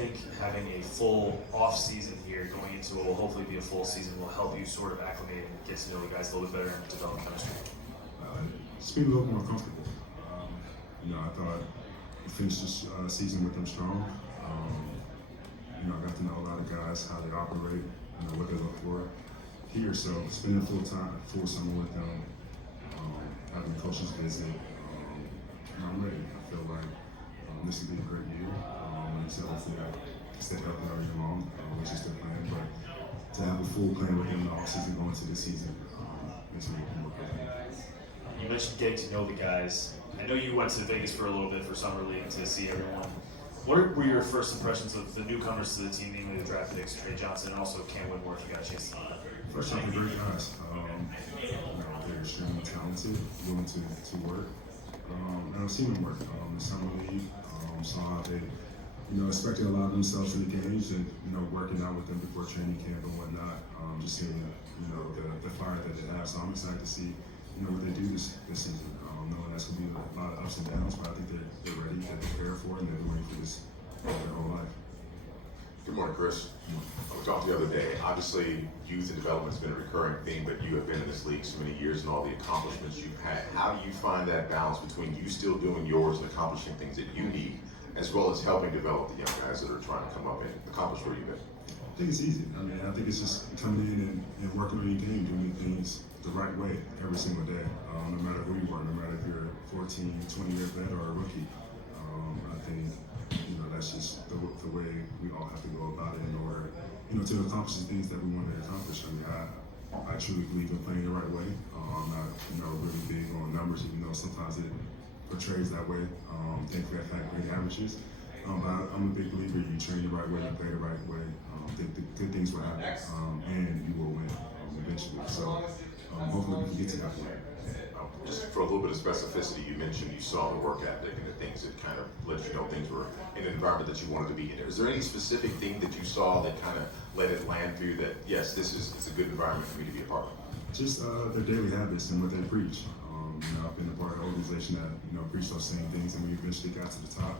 think having a full off season here, going into what will hopefully be a full season, will help you sort of acclimate and get to know the guys a little bit better and develop chemistry? Just being a little more comfortable. I thought we finished this season with them strong. I got to know a lot of guys, how they operate, what they look for here. So spending full summer with them, having coaches visit, I'm ready. I feel like this will be a great year. So hopefully I can stay healthy all year long, which is the plan. But to have a full plan with them in the offseason going into this season makes me more good. You mentioned getting to know the guys. I know you went to Vegas for a little bit for summer league to see everyone. What were your first impressions of the newcomers to the team, namely the draft picks, Trey Johnson, and also Cam Whitworth? You got a chance to see that. First off, they're great guys. They're extremely talented, willing to work. And I've seen them work in summer league. Saw how they, expected a lot of themselves in the games and, working out with them before training camp and whatnot. Just seeing, the fire that they have. So I'm excited to see, what they do this season. Knowing that's going to be a lot of ups and downs, but I think they're ready, they're prepared for it, and they're ready for this their whole life. Good morning, Khris. We talked the other day. Obviously, youth and development has been a recurring theme, but you have been in this league so many years and all the accomplishments you've had. How do you find that balance between you still doing yours and accomplishing things that you need, as well as helping develop the young guys that are trying to come up and accomplish where you've been? I think it's easy. I think it's just coming in and working on your game, doing things the right way every single day, no matter who you are, no matter if you're a 14, 20-year vet or a rookie. I think, that's just the way we all have to go about it in order, to accomplish the things that we want to accomplish. I truly believe in playing the right way. I'm not, really big on numbers, even though sometimes it portrays that way. Thankfully, I've had great averages. But I'm a big believer you train the right way, you play the right way. Think the good things will happen, and you will win eventually. So hopefully we can get to that point. Just for a little bit of specificity, you mentioned you saw the work ethic and the things that kind of let you know things were in an environment that you wanted to be in. Is there any specific thing that you saw that kind of let it land through that, yes, it's a good environment for me to be a part of? Just their daily habits and what they preach. I've been a part of an organization that preached those same things, and we eventually got to the top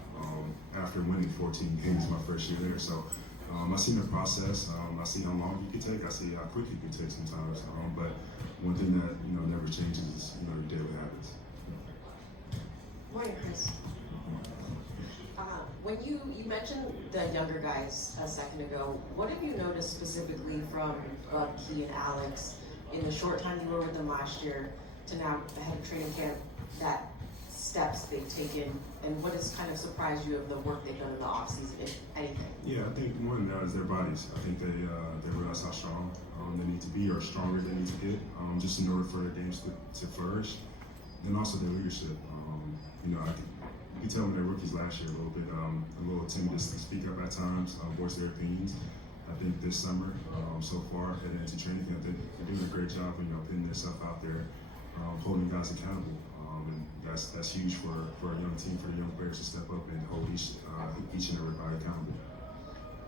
after winning 14 games my first year there. So I see the process. I see how long you can take. I see how quick you can take sometimes. But one thing that never changes is your daily habits. Morning, Khris. When you mentioned the younger guys a second ago, what have you noticed specifically from Key and Alex in the short time you were with them last year to now ahead of training camp, that steps they've taken, and what has kind of surprised you of the work they've done in the offseason, if anything? Yeah, I think more than that is their bodies. I think they realize how strong they need to be, or stronger they need to get, just in order for their games to flourish. And also their leadership. You can tell when they're rookies last year a little timid to speak up at times, voice their opinions. I think this summer, so far, heading into training camp, they're doing a great job, putting themselves out there, holding guys accountable. And that's huge for a young team, for the young players to step up and hold each and everybody accountable.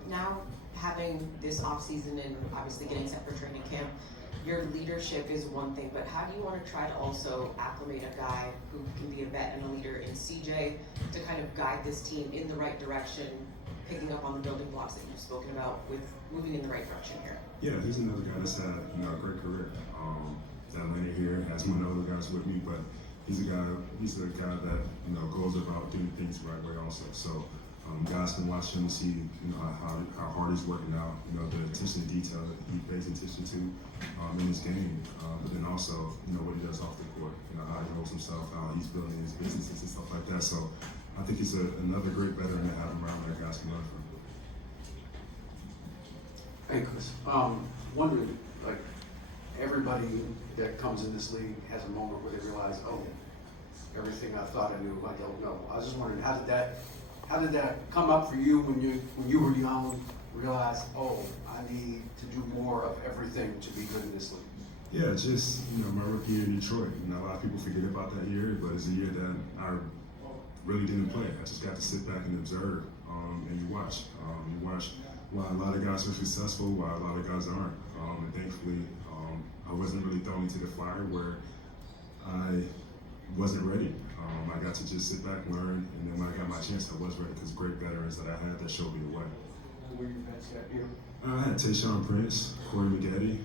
Now, having this offseason and obviously getting set for training camp, your leadership is one thing, but how do you want to try to also acclimate a guy who can be a vet and a leader in CJ to kind of guide this team in the right direction, picking up on the building blocks that you've spoken about with moving in the right direction here? Yeah, he's another guy that's had a great career. That landed here, has one of the other guys with me, but he's a guy that goes about doing things the right way also. So guys can watch him and see how hard he's working out, the attention to detail that he pays attention to in his game, but then also what he does off the court, how he holds himself, how he's building his businesses and stuff like that. So I think he's another great veteran to have him around that guys can learn from. Hey, Khris. Wondering, like, everybody that comes in this league has a moment where they realize, oh, everything I thought I knew, I don't know. I was just wondering, how did that come up for you when you were young? Realize, oh, I need to do more of everything to be good in this league. Yeah, just my rookie year in Detroit. A lot of people forget about that year, but it's a year that I really didn't play. I just got to sit back and observe, and you watch. You watch why a lot of guys are successful, why a lot of guys aren't. And thankfully, I wasn't really thrown into the fire where I wasn't ready. I got to just sit back, learn, and then when I got my chance, I was ready because great veterans that I had that showed me the way. Who were your vets that year? I had Tayshaun Prince, Corey Maggette,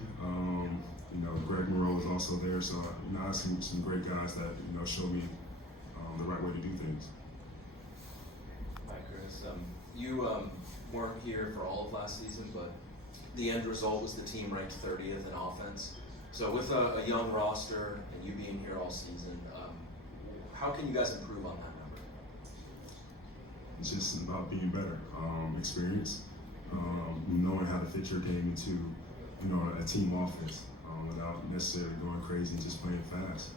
Greg Moreau was also there. So I had some great guys that showed me the right way to do things. Hi, Khris. You weren't here for all of last season, but the end result was the team ranked 30th in offense. So with a young roster and you being here all season, how can you guys improve on that number? It's just about being better, experience, knowing how to fit your game into a team offense without necessarily going crazy and just playing fast.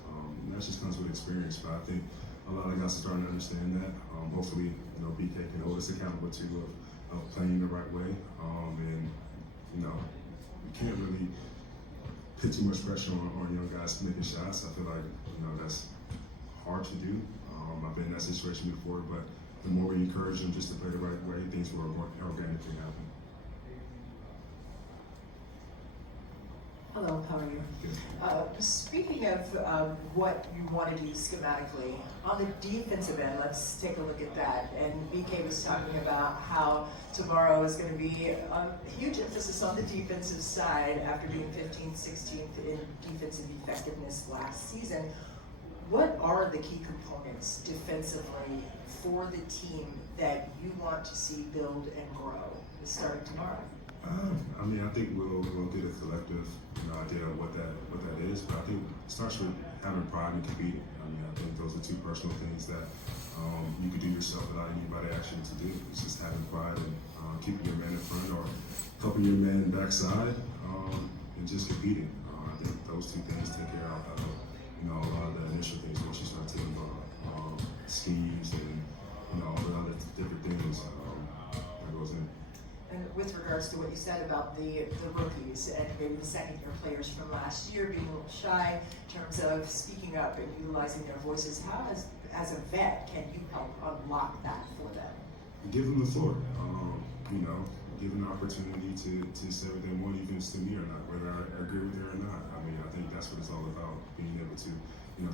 And that just comes with experience. But I think a lot of guys are starting to understand that. Hopefully, BK can hold us accountable to of playing the right way. You can't really put too much pressure on young guys making shots. I feel like that's hard to do. I've been in that situation before, but the more we encourage them just to play the right way, things will organically happen. Hello, how are you? Good. Speaking of what you want to do schematically, on the defensive end, let's take a look at that. And BK was talking about how tomorrow is going to be a huge emphasis on the defensive side after being 15th, 16th in defensive effectiveness last season. What are the key components defensively for the team that you want to see build and grow starting tomorrow? I think we'll get a collective idea of what that is, but I think it starts with having pride and competing. I think those are two personal things that you can do yourself without anybody asking you to do. It's just having pride and keeping your man in front or helping your man backside and just competing. I think those two things take care of a lot of the initial things once you start taking about schemes and all the other different things that goes in. And with regards to what you said about the rookies and maybe the second-year players from last year being a little shy in terms of speaking up and utilizing their voices, how, as a vet, can you help unlock that for them? Give them the floor. Give them the opportunity to say what they want, even if it's to me or not, whether I agree with it or not. I think that's what it's all about, being able to,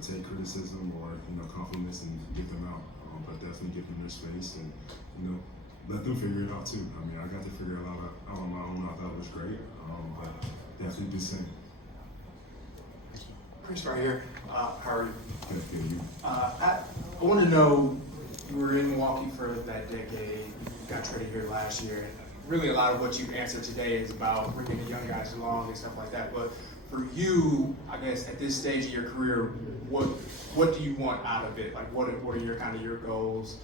take criticism or, compliments and give them out. But definitely give them their space and, let them figure it out too. I got to figure it out on my own. I thought it was great, but definitely do the same. Khris, right here. How are you? Good. I want to know, you were in Milwaukee for that decade, got traded here last year, and really a lot of what you answered today is about bringing the young guys along and stuff like that. But for you, I guess at this stage of your career, what do you want out of it? Like, what are your goals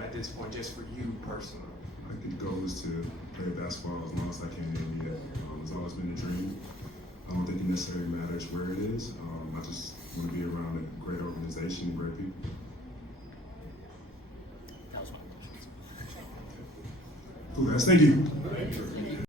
at this point, just for you personally? I think the goal is to play basketball as long as I can in the NBA. It's always been a dream. I don't think it necessarily matters where it is. I just want to be around a great organization and great people. Cool, guys. Thank you.